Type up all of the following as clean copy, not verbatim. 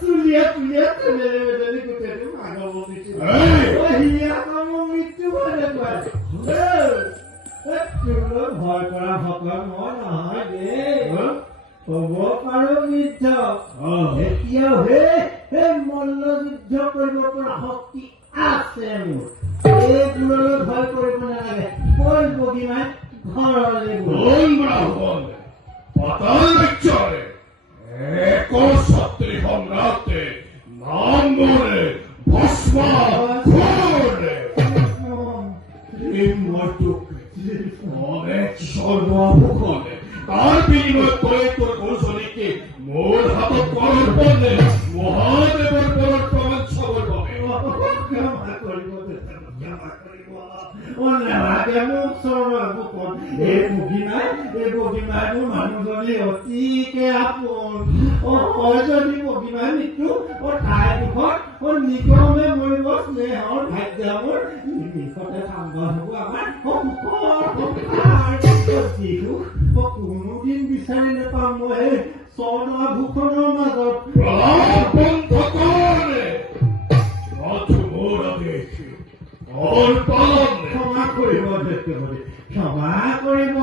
চুলিয়া চুলিয়া চুলিয়া বেদনি গোটেইটো মাঘৰ মৃত্যু হিয়াকৰ মৃত্যু হয় ভয় কৰা ভকত মই নহয় দেই কব পাৰো যুদ্ধ এতিয়াও সেই মল্ল যুদ্ধ কৰিব পৰা শক্তি আছে মোৰ এইবোৰলৈ ভয় কৰিব নালাগে বল বগীমাই ঘৰলৈ পাতাল ৰাজ্যৰে এক সত্ৰী সম্ৰাটে নাম মৰে ভস্মা ঘৰে অনেক সৰ্বভূষণে তাৰ বিনিময় কৰে তোৰ কৌশলীকে মোৰ হাতত পৰপনে মহাদেৱৰ পৰৰ প্ৰমাণ চাবৰ বাবে এই বগীমাই মোৰ মানুহজনী অতিকে আপোন যদি বগীমাই মৃত্যু ঠাই দুখত নিগমে মৰিব স্নেহৰ ভাগ্য মোৰ নিমিষতে সংগ্ৰহ হব আমাৰ কোনোদিন বিচাৰি নাপাম মই স্বৰ্ণ ভূষণৰ মাজত ক্ষমা কৰিব ক্ষমা কৰিব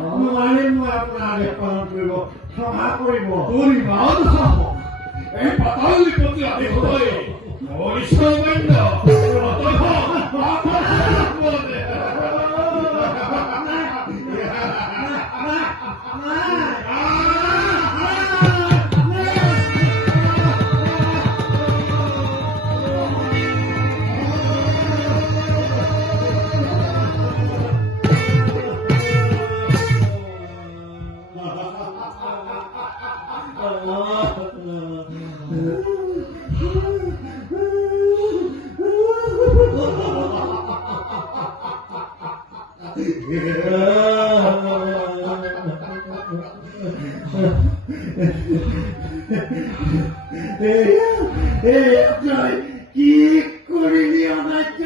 নোৱাৰিম মই আপোনাৰ পালন কৰিব ক্ষমা কৰিব তোৰ ইমান সাহস এই পাতালী প্ৰতি আদেশ হয় মৰিষ্যমান্য কি কৰিলি অনাৰ্য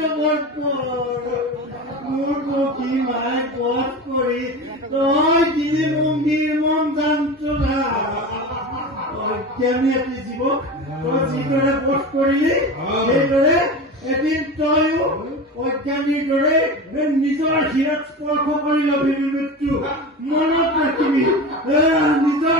মোৰ বগীমাই বধ কৰি তই দিলি মোক নিৰ্মম যন্ত্ৰণা অজ্ঞানী এটি জীৱক তই যিদৰে বধ কৰিলি সেইদৰে এদিন তইও অজ্ঞানীৰ দৰে নিজৰ হীৰত স্পৰ্শ কৰি লবি মৃত্যু মনত ৰাখিবি নিজৰ